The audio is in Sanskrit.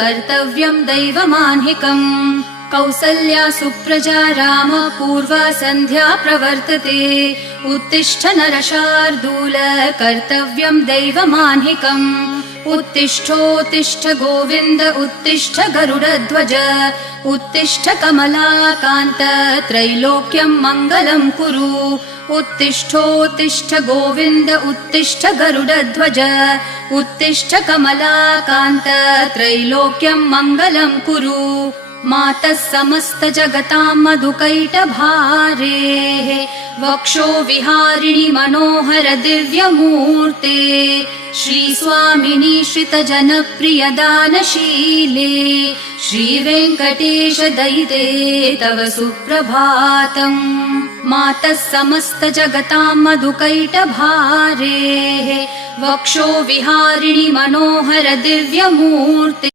कर्तव्यं दैवमान्हिकम् कौसल्या सुप्रजा राम पूर्वा सन्ध्या प्रवर्तते उत्तिष्ठ नरशार्दूल कर्तव्यं दैवमान्हिकम् उत्तिष्ठोत्तिष्ठ गोविन्द उत्तिष्ठ गरुडध्वज उत्तिष्ठ कमलाकान्त त्रैलोक्यं मङ्गलं कुरु उत्तिष्ठोत्तिष्ठ गोविन्द उत्तिष्ठ गरुडध्वज उत्तिष्ठ कमलाकान्त त्रैलोक्यं मङ्गलं कुरु मातः समस्त जगतां मधुकैटभारेः वक्षो विहारिणि मनोहर दिव्यमूर्ते श्रीस्वामिनि श्रितजनप्रिय दानशीले श्रीवेङ्कटेश दयिते तव सुप्रभातम् मातः समस्त जगतां मधुकैटभारेः वक्षो विहारिणि मनोहर दिव्यमूर्ते